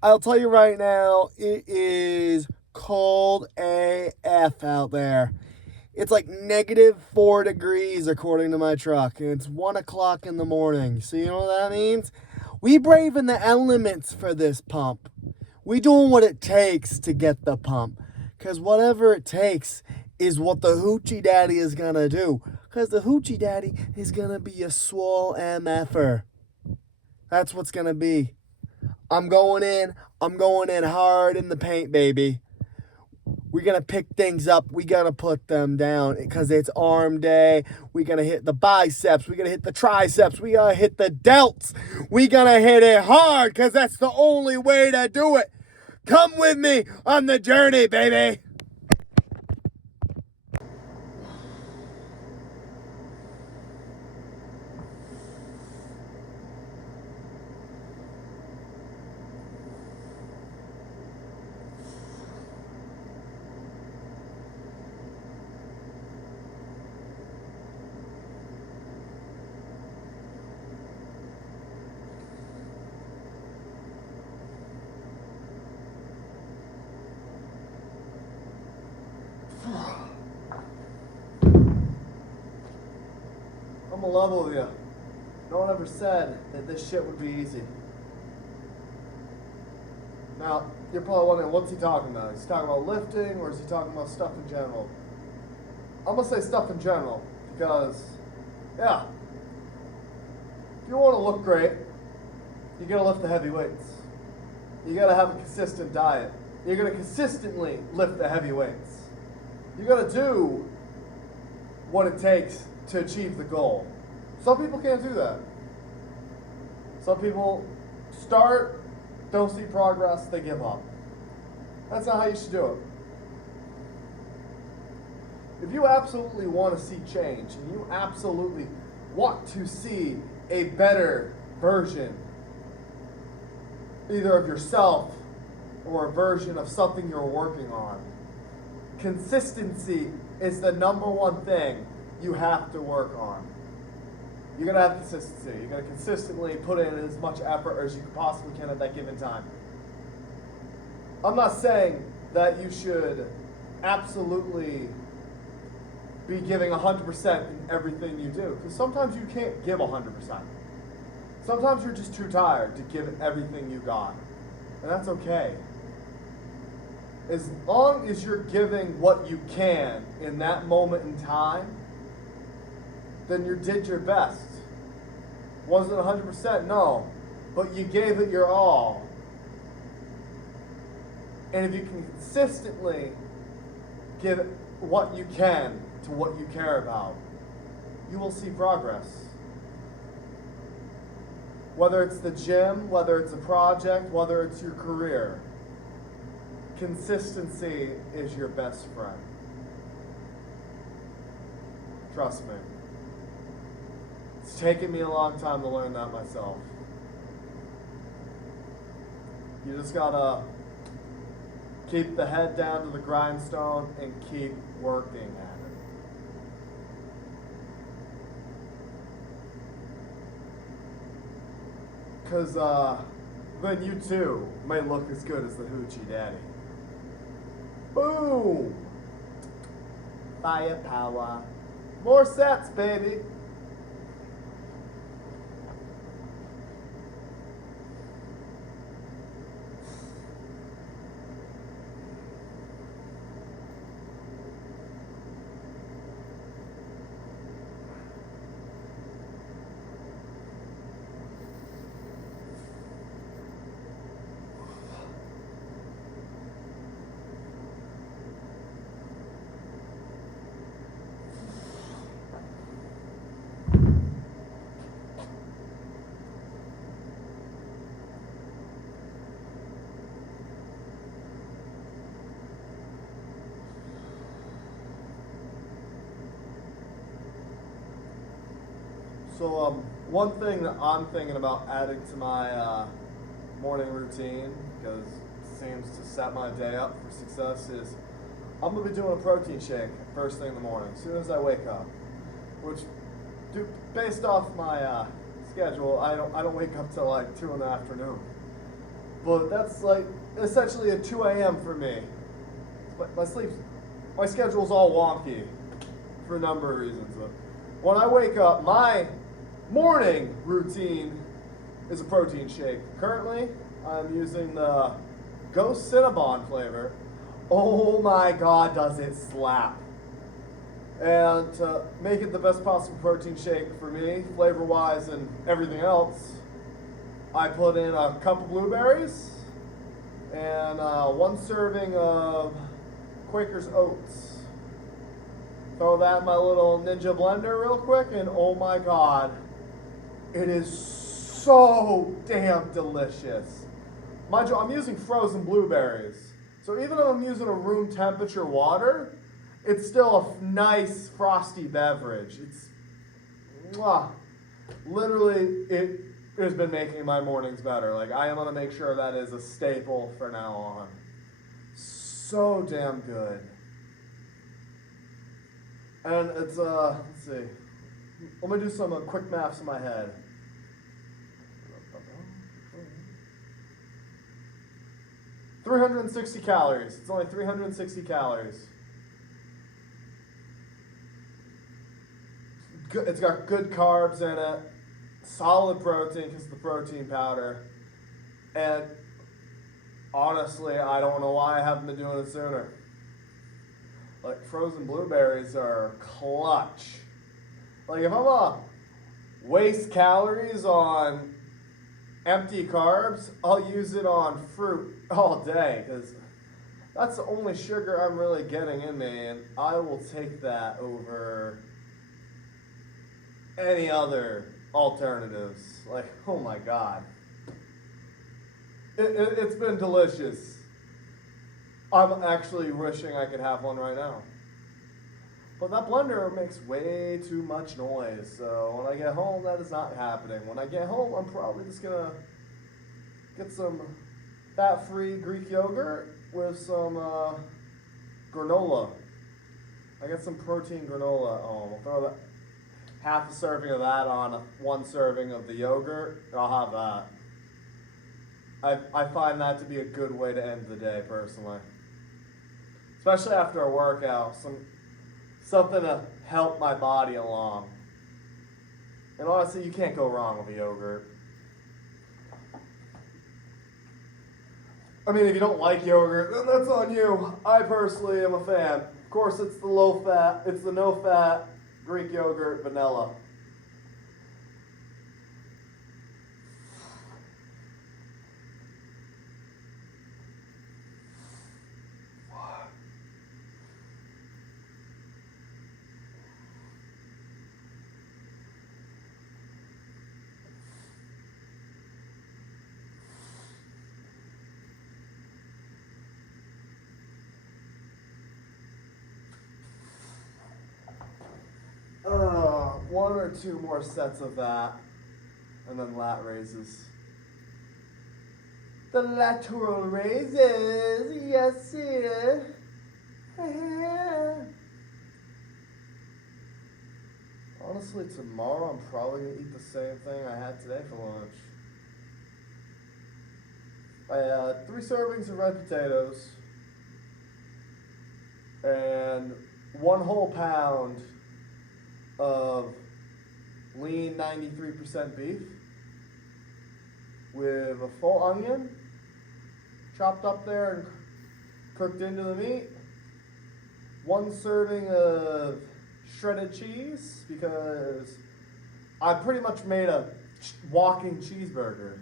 I'll tell you right now, it is cold AF out there. It's like -4 degrees according to my truck, and it's 1 o'clock in the morning. So you know what that means? We braving the elements for this pump. We doing what it takes to get the pump. Cause whatever it takes is what the hoochie daddy is gonna do. Cause the hoochie daddy is gonna be a swole MFer. That's what's gonna be. I'm going in. I'm going in hard in the paint, baby. We're going to pick things up. We got to put them down because it's arm day. We're going to hit the biceps. We're going to hit the triceps. We got to hit the delts. We're going to hit it hard because that's the only way to do it. Come with me on the journey, baby. I'm gonna level with you. No one ever said that this shit would be easy. Now, you're probably wondering, what's he talking about? Is he talking about lifting, or is he talking about stuff in general? I'm gonna say stuff in general, because, yeah, if you want to look great, you gotta lift the heavy weights. You gotta have a consistent diet. You're gonna consistently lift the heavy weights. You gotta do what it takes to achieve the goal. Some people can't do that. Some people start, don't see progress, they give up. That's not how you should do it. If you absolutely want to see change, and you absolutely want to see a better version, either of yourself or a version of something you're working on, consistency is the #1 thing you have to work on. You're going to have consistency. You're going to consistently put in as much effort as you possibly can at that given time. I'm not saying that you should absolutely be giving 100% in everything you do, because sometimes you can't give 100%. Sometimes you're just too tired to give everything you got, and that's okay. As long as you're giving what you can in that moment in time, then you did your best. Was it 100%? No. But you gave it your all. And if you can consistently give what you can to what you care about, you will see progress. Whether it's the gym, whether it's a project, whether it's your career, consistency is your best friend. Trust me. It's taken me a long time to learn that myself. You just gotta keep the head down to the grindstone and keep working at it. Because then you too may look as good as the hoochie daddy. Boom! Firepower. More sets, baby. So one thing that I'm thinking about adding to my morning routine, because it seems to set my day up for success, is I'm going to be doing a protein shake first thing in the morning, as soon as I wake up. Which, based off my schedule, I don't wake up till like 2 in the afternoon. But that's like essentially a 2 a.m. for me. My schedule's all wonky for a number of reasons. But when I wake up, my morning routine is a protein shake. Currently, I'm using the Ghost Cinnabon flavor. Oh my god, does it slap! And to make it the best possible protein shake for me, flavor-wise and everything else, I put in a cup of blueberries and 1 serving of Quaker's Oats. Throw that in my little Ninja blender real quick, and oh my god, it is so damn delicious. Mind you, I'm using frozen blueberries. So even though I'm using a room temperature water, it's still a nice frosty beverage. It's, mwah, literally, it has been making my mornings better. Like, I am gonna make sure that is a staple from now on. So damn good. And it's, let's see. Let me do some quick maths in my head. 360 calories. It's only 360 calories. It's got good carbs in it, solid protein because of the protein powder, and honestly, I don't know why I haven't been doing it sooner. Like, frozen blueberries are clutch. Like, if I'm gonna waste calories on empty carbs, I'll use it on fruit all day because that's the only sugar I'm really getting in me, and I will take that over any other alternatives. Like, oh my god. It's been delicious. I'm actually wishing I could have one right now. But that blender makes way too much noise, so when I get home, that is not happening. When I get home, I'm probably just gonna get some fat-free Greek yogurt with some granola. I got some protein granola at home. I'll throw that half a serving of that on 1 serving of the yogurt. I'll have that. I find that to be a good way to end the day, personally. Especially after a workout, something to help my body along. And honestly, you can't go wrong with a yogurt. I mean, if you don't like yogurt, then that's on you. I personally am a fan. Of course, it's the no-fat Greek yogurt vanilla. One or 2 more sets of that, and then lat raises. The lateral raises, yes sir. Honestly, tomorrow I'm probably gonna eat the same thing I had today for lunch. I had 3 servings of red potatoes and 1 whole pound of lean 93% beef with a full onion chopped up there and cooked into the meat. 1 serving of shredded cheese because I pretty much made a walking cheeseburger.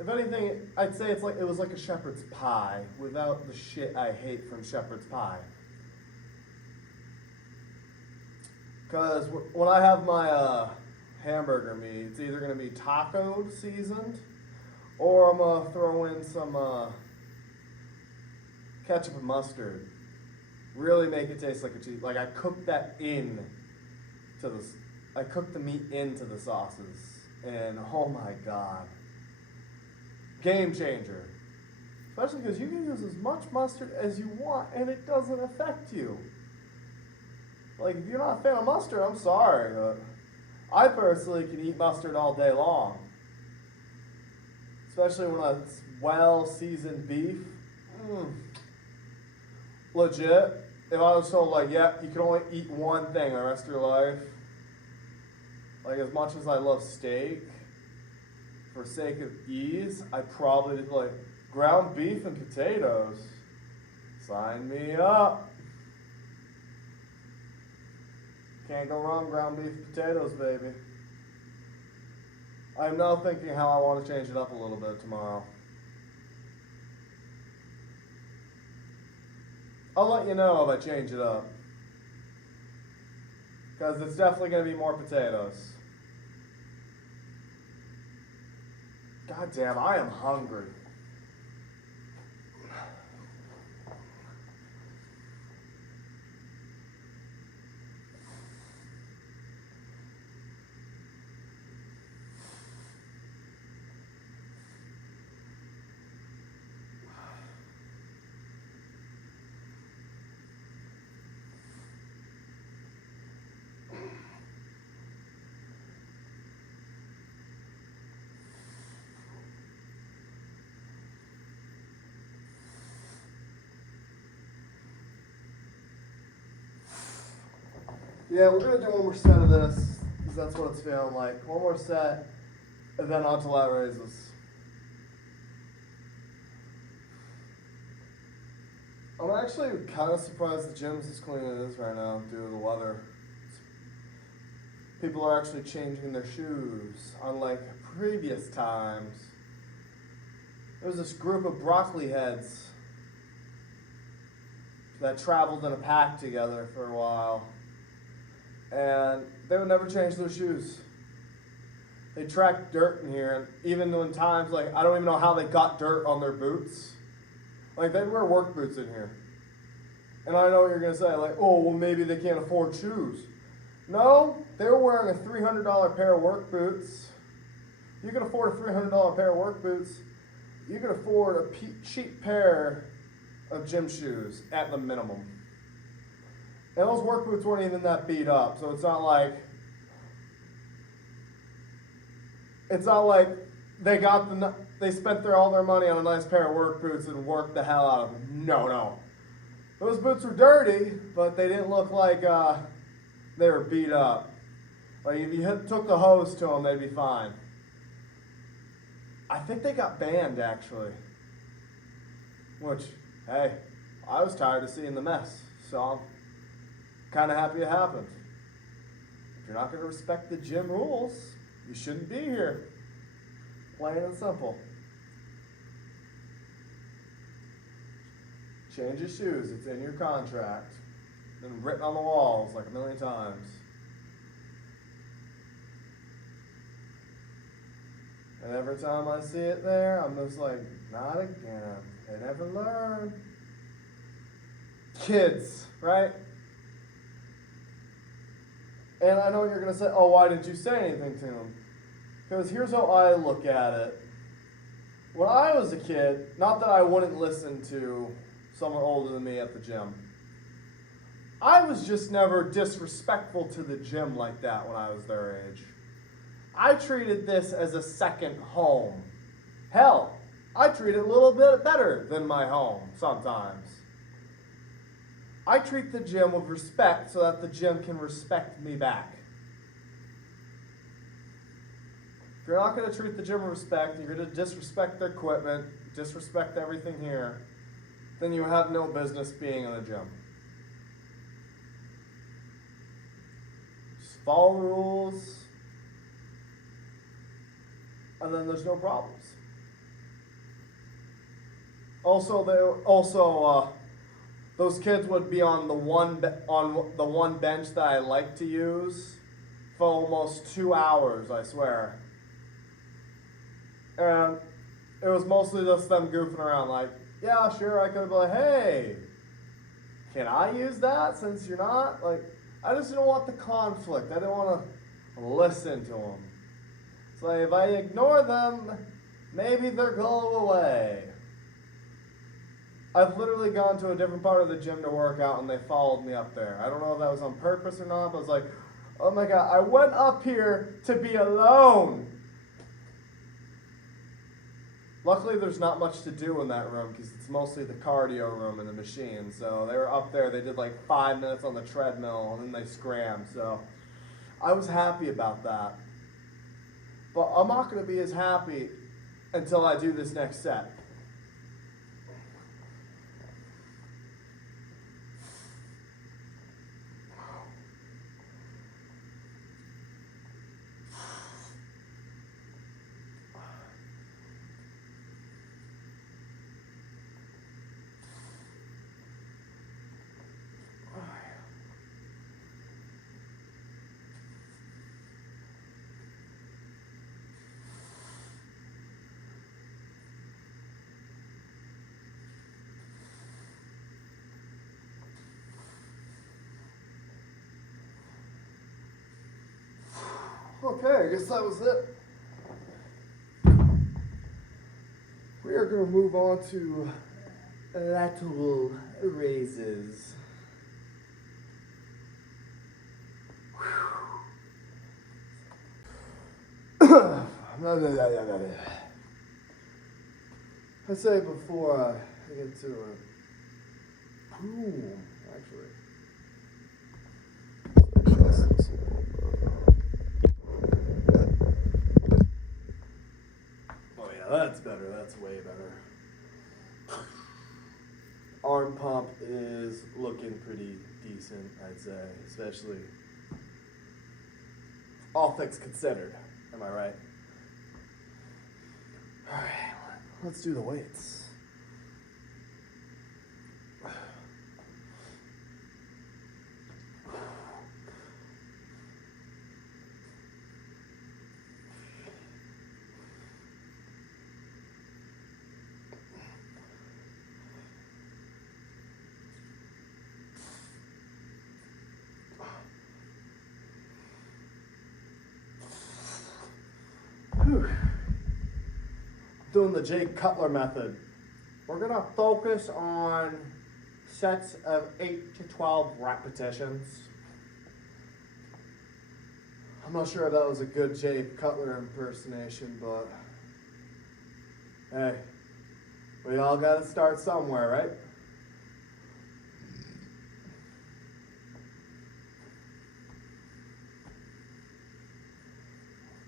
If anything, I'd say it was like a shepherd's pie without the shit I hate from shepherd's pie. Because when I have my hamburger meat, it's either going to be taco seasoned or I'm going to throw in some ketchup and mustard. Really make it taste like a cheese. Like, I cooked that I cooked the meat into the sauces. And oh my god. Game changer. Especially because you can use as much mustard as you want and it doesn't affect you. Like, if you're not a fan of mustard, I'm sorry, but I personally can eat mustard all day long. especially when it's well-seasoned beef. Mm. Legit. If I was told, like, yeah, you can only eat one thing the rest of your life, like, as much as I love steak, for sake of ease, I'd probably just like ground beef and potatoes. Sign me up. Can't go wrong, ground beef and potatoes, baby. I'm now thinking how I want to change it up a little bit tomorrow. I'll let you know if I change it up. Because it's definitely going to be more potatoes. God damn, I am hungry. Yeah, we're going to do one more set of this, because that's what it's feeling like. One more set, and then on to lat raises. I'm actually kind of surprised the gym's as clean as it is right now due to the weather. People are actually changing their shoes, unlike previous times. There was this group of broccoli heads that traveled in a pack together for a while. And they would never change their shoes. They tracked dirt in here, and even in times like I don't even know how they got dirt on their boots. Like they wear work boots in here. And I know what you're gonna say, like, oh well maybe they can't afford shoes. No, they were wearing a $300 pair of work boots. You can afford a $300 pair of work boots. You can afford a cheap pair of gym shoes at the minimum. And those work boots weren't even that beat up, so it's not like they spent all their money on a nice pair of work boots and worked the hell out of them. No. Those boots were dirty, but they didn't look like they were beat up. Like if you took the hose to them, they'd be fine. I think they got banned actually. Which, hey, I was tired of seeing the mess, so I'm kind of happy it happened. If you're not going to respect the gym rules, you shouldn't be here. Plain and simple. Change your shoes. It's in your contract. Been written on the walls like a million times. And every time I see it there, I'm just like, not again. They never learn. Kids, right? And I know you're going to say, oh, why didn't you say anything to them? Because here's how I look at it. When I was a kid, not that I wouldn't listen to someone older than me at the gym. I was just never disrespectful to the gym like that when I was their age. I treated this as a second home. Hell, I treat it a little bit better than my home sometimes. I treat the gym with respect so that the gym can respect me back. If you're not going to treat the gym with respect, you're going to disrespect the equipment, disrespect everything here, then you have no business being in the gym. Just follow the rules, and then there's no problems. Those kids would be on the one bench that I like to use for almost 2 hours, I swear. And it was mostly just them goofing around, like, yeah, sure, I could have been like, hey, can I use that since you're not? Like, I just didn't want the conflict. I didn't want to listen to them. So if I ignore them, maybe they'll go away. I've literally gone to a different part of the gym to work out and they followed me up there. I don't know if that was on purpose or not, but I was like, oh my God, I went up here to be alone. Luckily, there's not much to do in that room because it's mostly the cardio room and the machine. So they were up there. They did like 5 minutes on the treadmill and then they scrammed. So I was happy about that. But I'm not going to be as happy until I do this next set. Okay, I guess that was it. We are going to move on to lateral raises. I say before I get to it. Actually. Oh yeah, that's better. That's way better. Arm pump is looking pretty decent, I'd say, especially all things considered. Am I right? All right, let's do the weights. Doing the Jay Cutler method. We're gonna focus on sets of 8 to 12 repetitions. I'm not sure if that was a good Jay Cutler impersonation, but hey, we all gotta start somewhere, right?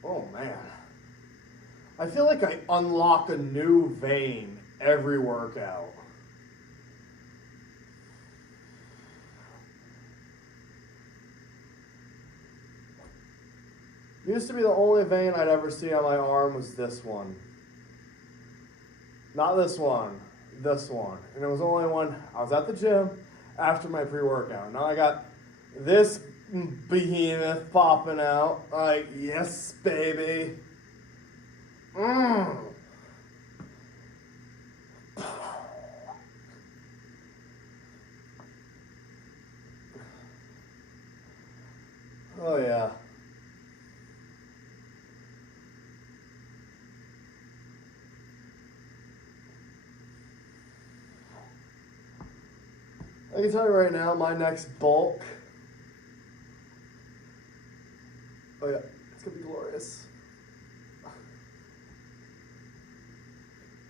Oh man. I feel like I unlock a new vein every workout. Used to be the only vein I'd ever see on my arm was this one. Not this one, this one. And it was only when I was at the gym after my pre-workout. Now I got this behemoth popping out. Like, yes, baby. Oh yeah. I can tell you right now, my next bulk. Oh yeah, it's gonna be glorious.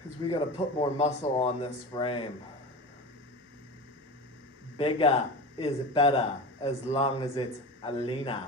Because we gotta put more muscle on this frame. Bigger is better as long as it's leaner.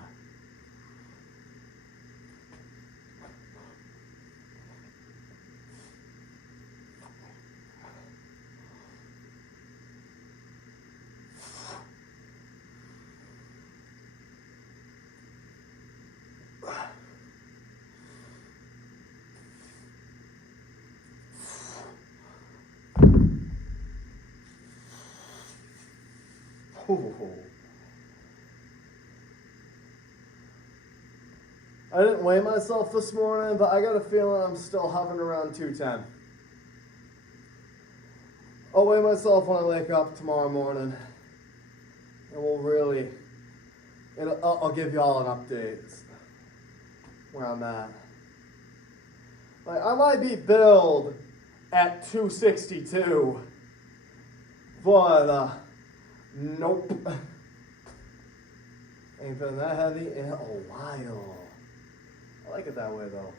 I didn't weigh myself this morning, but I got a feeling I'm still hovering around 210. I'll weigh myself when I wake up tomorrow morning, and we'll really, I'll give y'all an update where I'm at. Like, I might be billed at 262, but nope. Ain't been that heavy in a while. I like it that way though.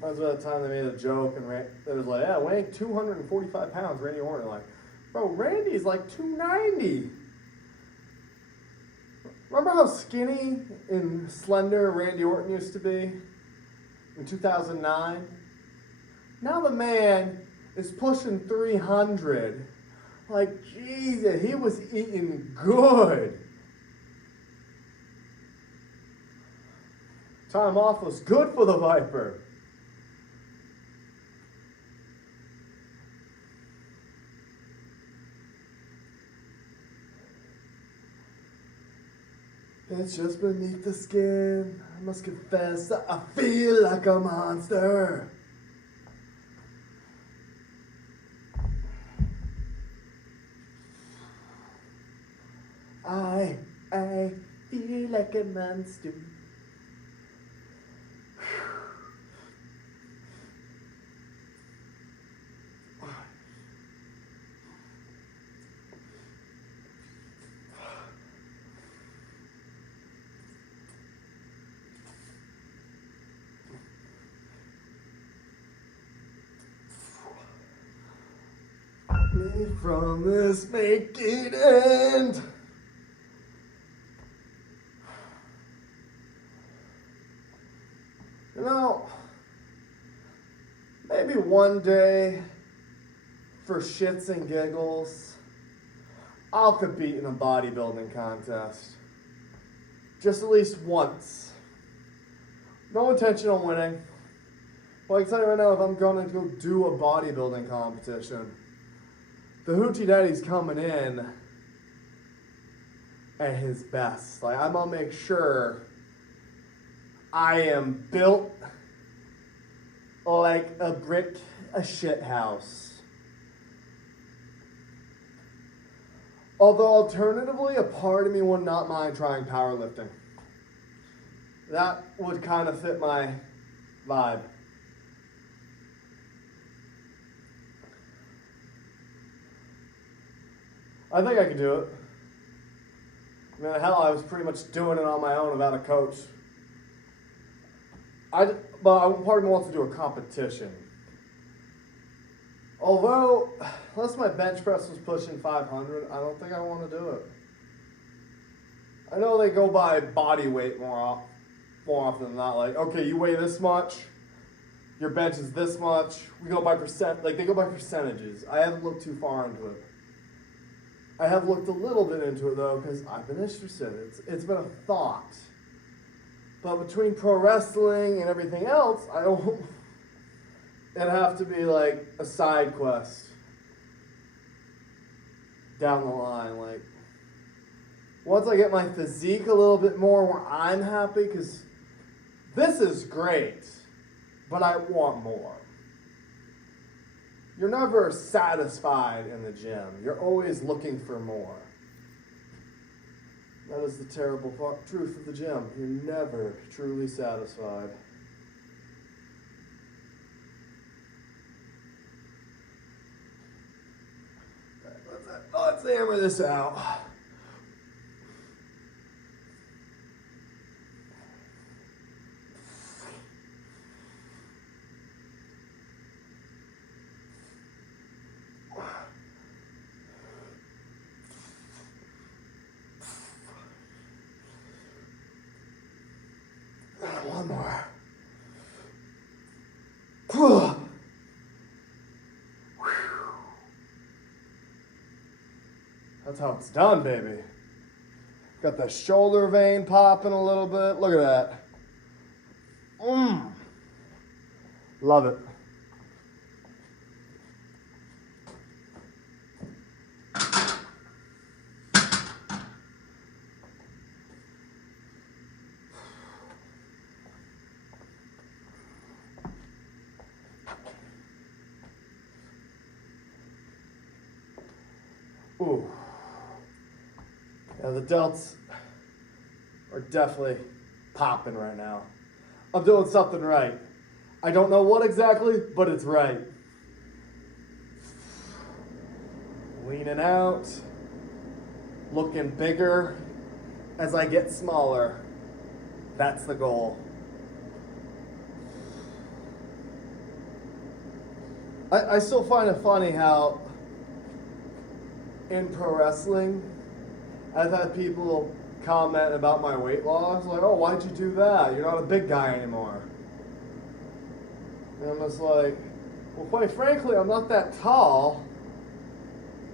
Reminds me of that time they made a joke and it was like, yeah, weighing 245 pounds, Randy Orton. Like, bro, Randy's like 290. Remember how skinny and slender Randy Orton used to be in 2009? Now the man is pushing 300. Like, Jesus, he was eating good. Time off was good for the Viper. It's just beneath the skin. I must confess that I feel like a monster. I feel like a monster. Me from this making end. You know, maybe one day, for shits and giggles, I'll compete in a bodybuilding contest. Just at least once. No intention on winning. Well, I can tell you right now, if I'm going to go do a bodybuilding competition, the Hoochie Daddy's coming in at his best. Like, I'm gonna make sure I am built like a brick, a shit house. Although alternatively, a part of me would not mind trying powerlifting. That would kind of fit my vibe. I think I could do it. I mean, hell, I was pretty much doing it on my own without a coach. But part of me wants to do a competition. Although, unless my bench press was pushing 500, I don't think I want to do it. I know they go by body weight more often than not. Like, okay, you weigh this much, your bench is this much. We go by percent. Like, they go by percentages. I haven't looked too far into it. I have looked a little bit into it though, because I've been interested. It's been a thought. But between pro wrestling and everything else, it'd have to be like a side quest down the line. Like, once I get my physique a little bit more where I'm happy, because this is great, but I want more. You're never satisfied in the gym. You're always looking for more. That is the terrible truth of the gym. You're never truly satisfied. Let's hammer this out. One more. That's how it's done, baby. Got the shoulder vein popping a little bit. Look at that. Love it. Ooh. Yeah, the delts are definitely popping right now. I'm doing something right. I don't know what exactly, but it's right. Leaning out, looking bigger as I get smaller. That's the goal. I still find it funny how in pro wrestling, I've had people comment about my weight loss, like, oh, why'd you do that? You're not a big guy anymore. And I'm just like, well, quite frankly, I'm not that tall,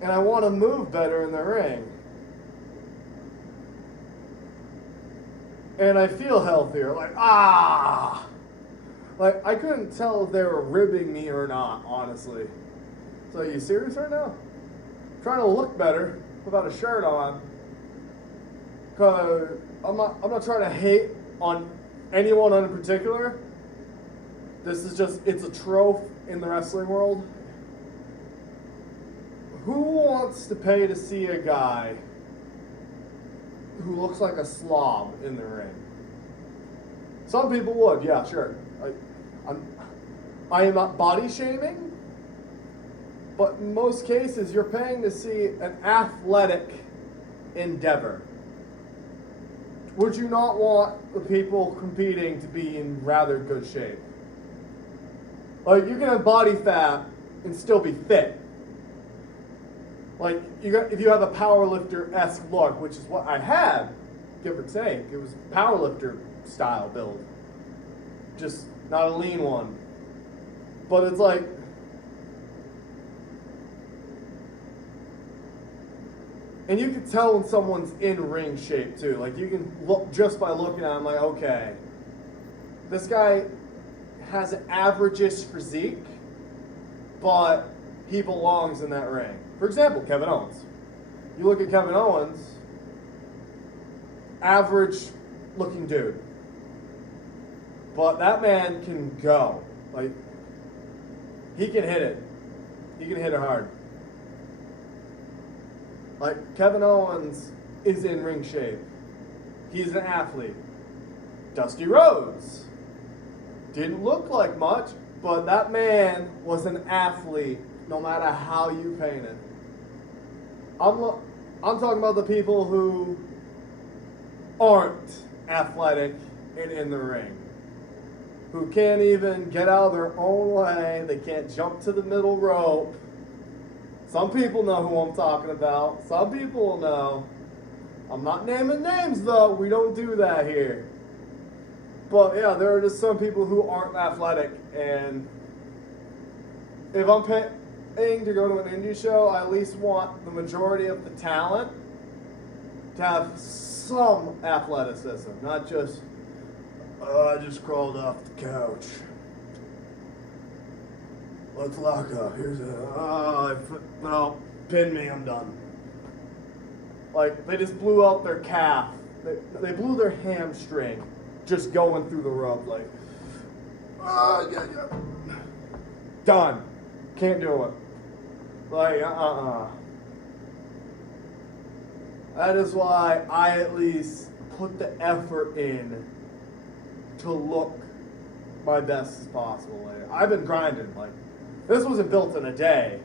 and I want to move better in the ring. And I feel healthier, like, ah! Like, I couldn't tell if they were ribbing me or not, honestly. So, are you serious right now? I'm trying to look better without a shirt on. Because I'm not trying to hate on anyone in particular. This is just, it's a trope in the wrestling world. Who wants to pay to see a guy who looks like a slob in the ring? Some people would, yeah, sure. I am not body shaming, but in most cases, you're paying to see an athletic endeavor. Would you not want the people competing to be in rather good shape? Like, you can have body fat and still be fit. Like, if you have a powerlifter-esque look, which is what I had, give or take, it was powerlifter style build. Just not a lean one. But it's like, and you can tell when someone's in ring shape too. Like, you can look just by looking at him, like, okay, this guy has an average-ish physique, but he belongs in that ring. For example, Kevin Owens. You look at Kevin Owens, average-looking dude, but that man can go. Like, he can hit it. He can hit it hard. Like, Kevin Owens is in ring shape. He's an athlete. Dusty Rhodes didn't look like much, but that man was an athlete no matter how you paint it. I'm talking about the people who aren't athletic and in the ring, who can't even get out of their own way. They can't jump to the middle rope. Some people know who I'm talking about. Some people will know. I'm not naming names, though. We don't do that here. But yeah, there are just some people who aren't athletic, and if I'm paying to go to an indie show, I at least want the majority of the talent to have some athleticism, not just, oh, I just crawled off the couch. Let's lock up. Here's no, pin me, I'm done. Like, they just blew out their calf. They blew their hamstring just going through the rope, like, yeah. Done. Can't do it. Like, That is why I at least put the effort in to look my best as possible. Like, I've been grinding. Like, this wasn't built in a day.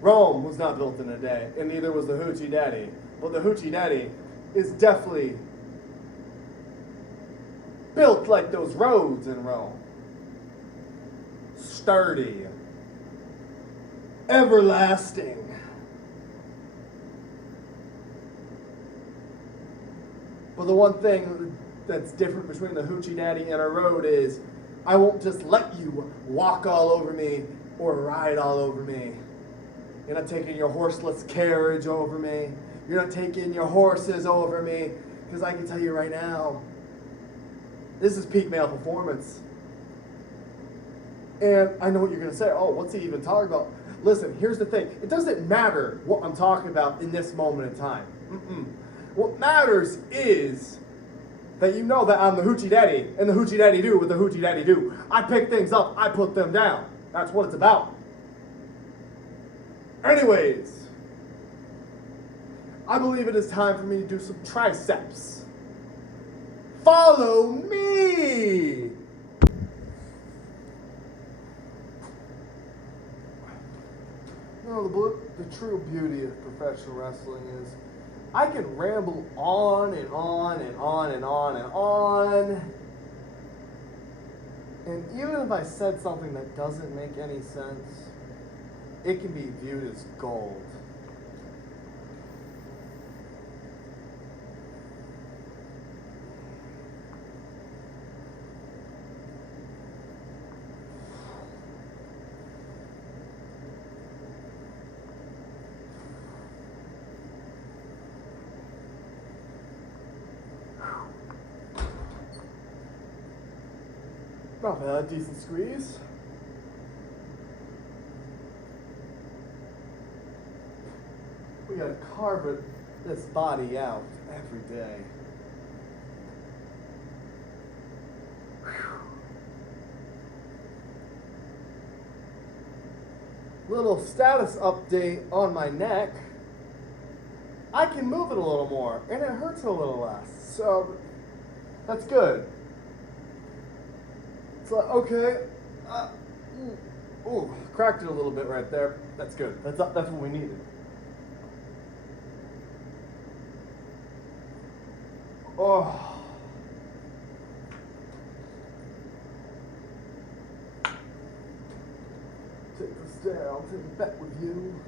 Rome was not built in a day, and neither was the Hoochie Daddy. But the Hoochie Daddy is definitely built like those roads in Rome. Sturdy. Everlasting. But the one thing that's different between the Hoochie Daddy and a road is I won't just let you walk all over me or ride all over me. You're not taking your horseless carriage over me. You're not taking your horses over me. Because I can tell you right now, this is peak male performance. And I know what you're going to say. Oh, what's he even talking about? Listen, here's the thing. It doesn't matter what I'm talking about in this moment in time. What matters is that you know that I'm the Hoochie Daddy, and the Hoochie Daddy do what the Hoochie Daddy do. I pick things up, I put them down. That's what it's about. Anyways, I believe it is time for me to do some triceps. Follow me! You know, the true beauty of professional wrestling is I can ramble on and on and on and on and on. And even if I said something that doesn't make any sense, it can be viewed as gold. Not bad, decent squeeze. We gotta carve this body out every day. Little status update on my neck. I can move it a little more, and it hurts a little less. So that's good. It's like, okay, ooh, cracked it a little bit right there. That's good. That's what we needed. Oh. Take this down. I'll take it back with you.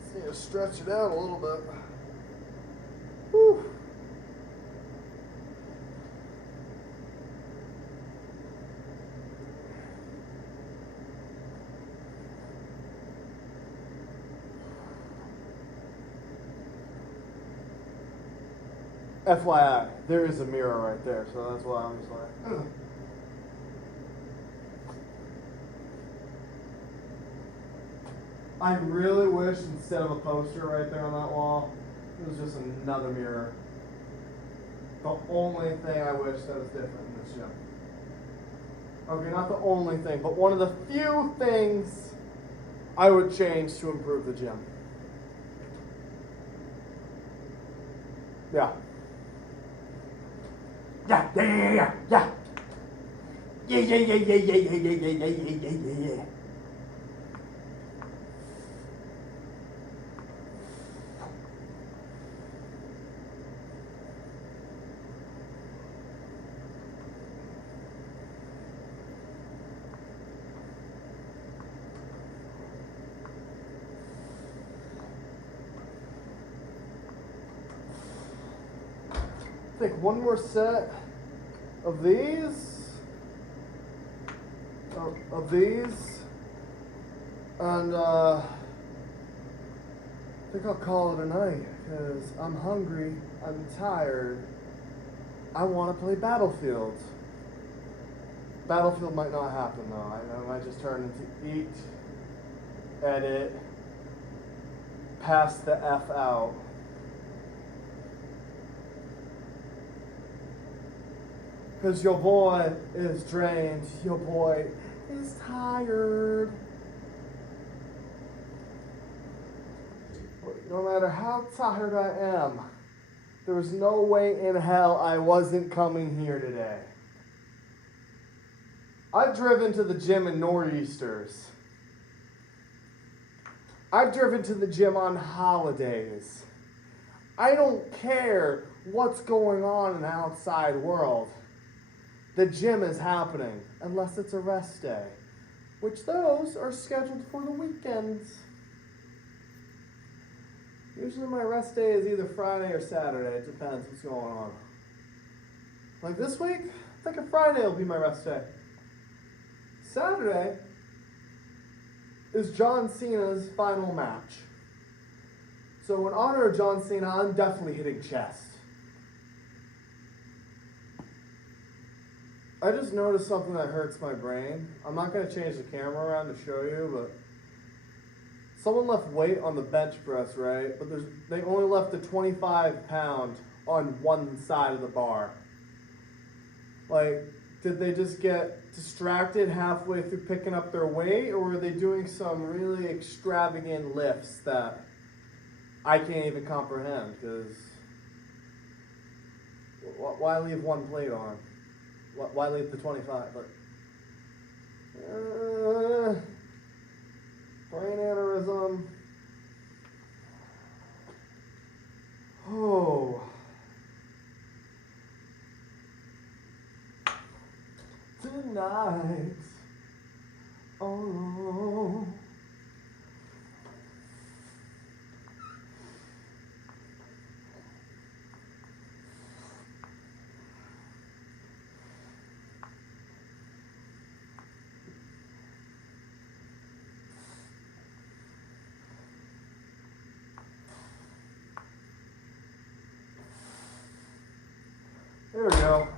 Just need to stretch it out a little bit. Whew. FYI, there is a mirror right there, so that's why I'm just like, ugh. I really wish instead of a poster right there on that wall, it was just another mirror. The only thing I wish that was different in this gym. Okay, not the only thing, but one of the few things I would change to improve the gym. Yeah. Yeah. Yeah. Take one more set of these, and I think I'll call it a night because I'm hungry, I'm tired, I want to play Battlefield. Battlefield might not happen though. I might just turn into eat, edit, pass the F out. Because your boy is drained, your boy is tired. No matter how tired I am, there was no way in hell I wasn't coming here today. I've driven to the gym in nor'easters. I've driven to the gym on holidays. I don't care what's going on in the outside world. The gym is happening, unless it's a rest day, which those are scheduled for the weekends. Usually my rest day is either Friday or Saturday. It depends what's going on. Like this week, I think a Friday will be my rest day. Saturday is John Cena's final match. So in honor of John Cena, I'm definitely hitting chest. I just noticed something that hurts my brain. I'm not going to change the camera around to show you, but someone left weight on the bench press, right? But they only left the 25 pound on one side of the bar. Like, Did they just get distracted halfway through picking up their weight, or were they doing some really extravagant lifts that I can't even comprehend? Because why leave one plate on? Why leave the 25? But brain aneurysm. Oh. Tonight. Oh. There we go.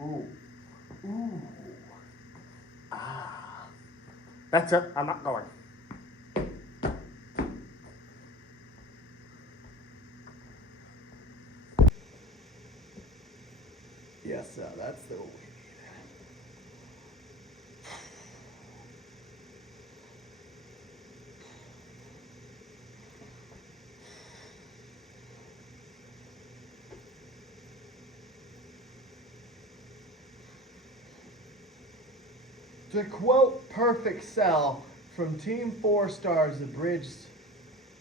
Ooh. Ooh. Ah. That's it. I'm not going. Yes, that's the way. To quote Perfect Cell from Team 4 Stars Abridged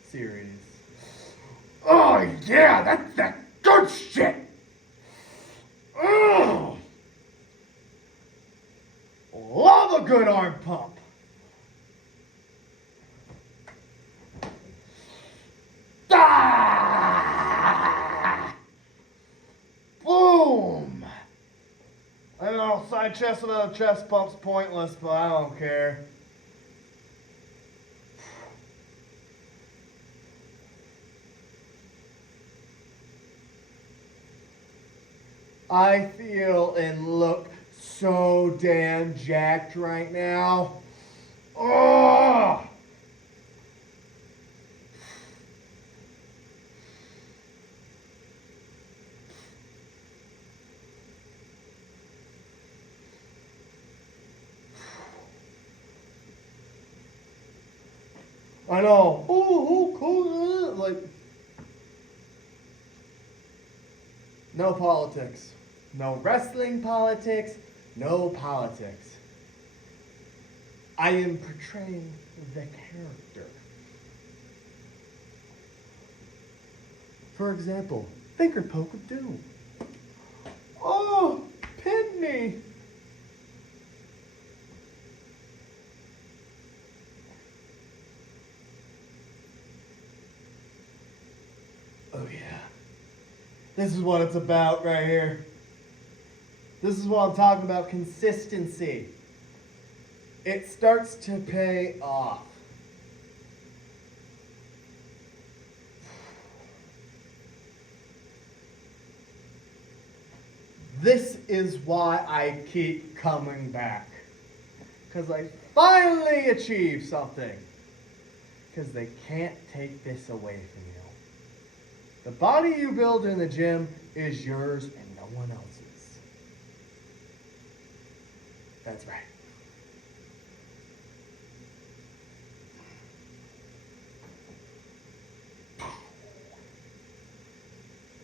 series. Oh yeah, that's that good shit! Ugh. Love a good arm pump! Ah! Boom! I know, side chest without a chest pump's pointless, but I don't care. I feel and look so damn jacked right now. Oh! I know. Oh, cool. Like, no politics. No wrestling politics. No politics. I am portraying the character. For example, finger poke of doom. Oh, pin me. Oh yeah. This is what it's about right here. This is what I'm talking about, consistency. It starts to pay off. This is why I keep coming back. Because I finally achieved something. Because they can't take this away from you. The body you build in the gym is yours and no one else's. That's right.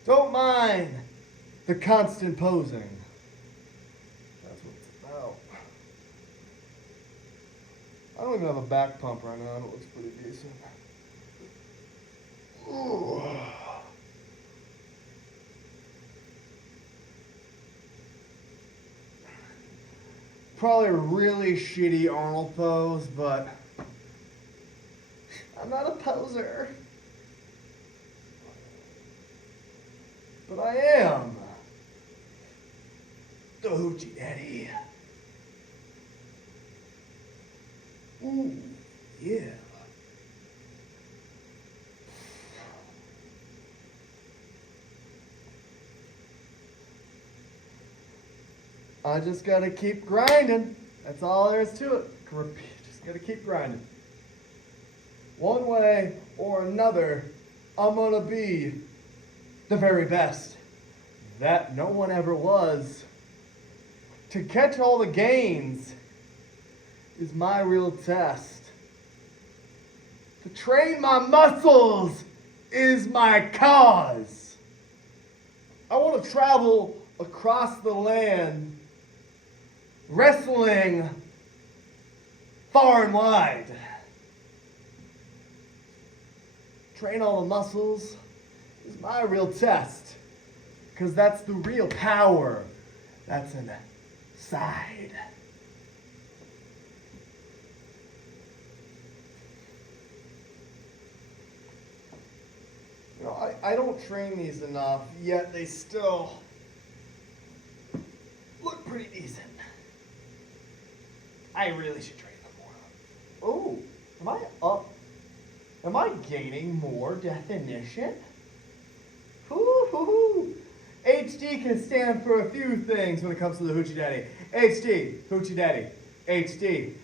Don't mind the constant posing. That's what it's about. I don't even have a back pump right now, and it looks pretty decent. Ooh. Probably a really shitty Arnold pose, but I'm not a poser. But I am the Hoochie Daddy. Ooh, yeah. I just gotta keep grinding. That's all there is to it. Just gotta keep grinding. One way or another, I'm gonna be the very best that no one ever was. To catch all the gains is my real test. To train my muscles is my cause. I want to travel across the land, wrestling far and wide. Train all the muscles is my real test, because that's the real power that's inside. You know, I don't train these enough, yet they still look pretty decent. I really should train them more. Oh, am I up? Am I gaining more definition? Hoo-hoo-hoo. HD can stand for a few things when it comes to the Hoochie Daddy. HD, Hoochie Daddy, HD.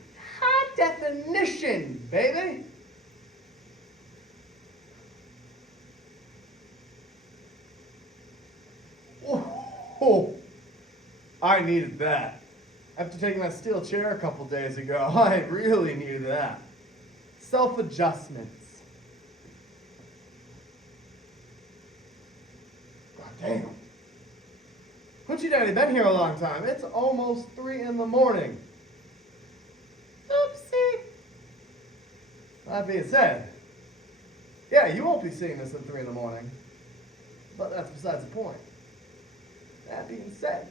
High definition, baby. Oh, I needed that. After taking that steel chair a couple days ago, I really needed that. Self-adjustments. God damn. Hoochie Daddy been here a long time. It's almost 3 in the morning. Oopsie. That being said, yeah, you won't be seeing this at 3 in the morning. But that's besides the point. That being said,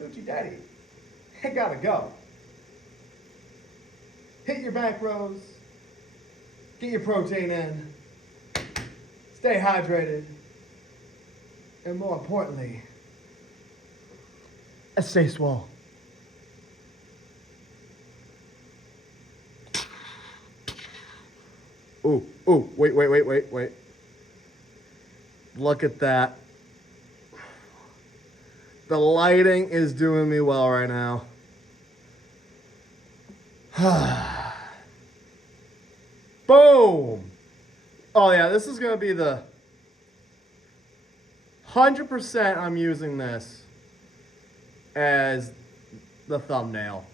Hoochie Daddy, I gotta go. Hit your back rows, get your protein in, stay hydrated, and more importantly, stay swole. Ooh, wait. Look at that. The lighting is doing me well right now. Boom! Oh yeah, this is gonna be the 100% I'm using this as the thumbnail.